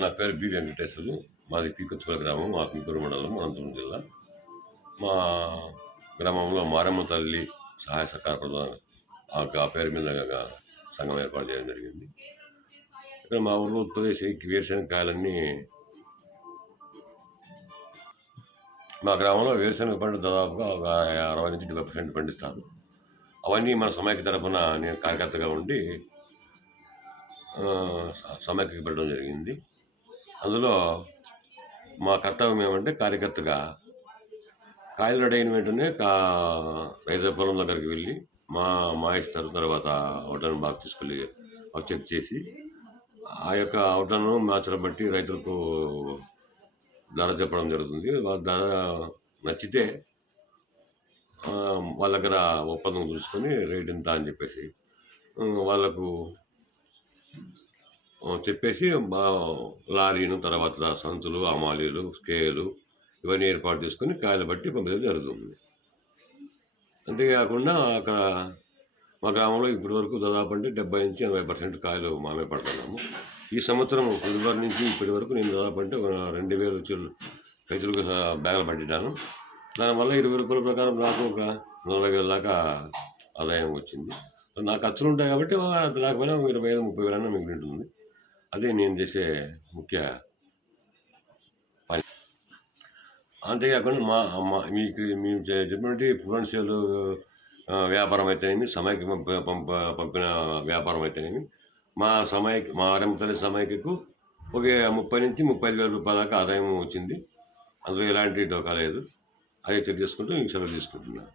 నా పేరు బి వెంకటేశ్వర్లు. మాది పీకొత్తుపల్లి గ్రామం, ఆత్మకూరు మండలం, అనంతపురం జిల్లా. మా గ్రామంలో మారమ్మ తల్లి సహాయ సహకార ప్రధాన ఆ పేరు మీద సంఘం ఏర్పాటు చేయడం జరిగింది. ఇక్కడ మా ఊళ్ళో ఉత్పత్తి చేసే వేరుశనగకాయలన్నీ మా గ్రామంలో వేరుశనగ పంట దాదాపుగా ఒక 60-70% పండిస్తారు. అవన్నీ మన సమైక్య తరఫున నేను కార్యకర్తగా ఉండి సమైక్యకి పెట్టడం జరిగింది. అందులో మా కర్తవ్యం ఏమంటే కార్యకర్తగా కాయలు రెడీ అయిన వెంటనే రైతు పొలం దగ్గరికి వెళ్ళి మా ఇస్తారు. తర్వాత అవుట్లను బాగా తీసుకెళ్ళి చెక్ చేసి ఆ యొక్క అవుట్లను మ్యాచ్లను బట్టి రైతులకు ధర చెప్పడం జరుగుతుంది. వాళ్ళ ధర నచ్చితే వాళ్ళ దగ్గర ఒప్పందం చూసుకొని రేట్ ఎంత అని చెప్పేసి వాళ్ళకు చెప్పేసి లారీను, తర్వాత సంచులు, అమాలీలు, స్కేలు ఇవన్నీ ఏర్పాటు చేసుకొని కాయలు బట్టి పంపించడం జరుగుతుంది. అంతేకాకుండా అక్కడ మా గ్రామంలో ఇప్పటి వరకు దాదాపు అంటే 70-80% కాయలు మామే పడుతున్నాము. ఈ సంవత్సరం ఫిబ్రవరి నుంచి ఇప్పటి వరకు నేను దాదాపు అంటే 2000 రైతులకు బ్యాగులు పట్టినాను. దానివల్ల 20 రూపాయల ప్రకారం నాకు ఒక 40,000 దాకా ఆదాయం వచ్చింది. నా ఖర్చులు ఉంటాయి కాబట్టి అంత లేకపోయినా 25,000-30,000 వేలన్నా మిగిలి ఉంటుంది. అదే నేను చేసే ముఖ్య పని. అంతేకాకుండా మీకు మేము చెప్పినట్టు పొటెన్షియల్ వ్యాపారం అయితేనేమి, సమైక్య పంపిన వ్యాపారం అయితేనేమి, మా మారమ్మ తల్లి సమైక్యకు ఒక 30,000-35,000 రూపాయల దాకా ఆదాయం వచ్చింది. అందులో ఎలాంటి డోకా లేదు. అదే చెక్ చేసుకుంటూ సెలవు తీసుకుంటున్నాను.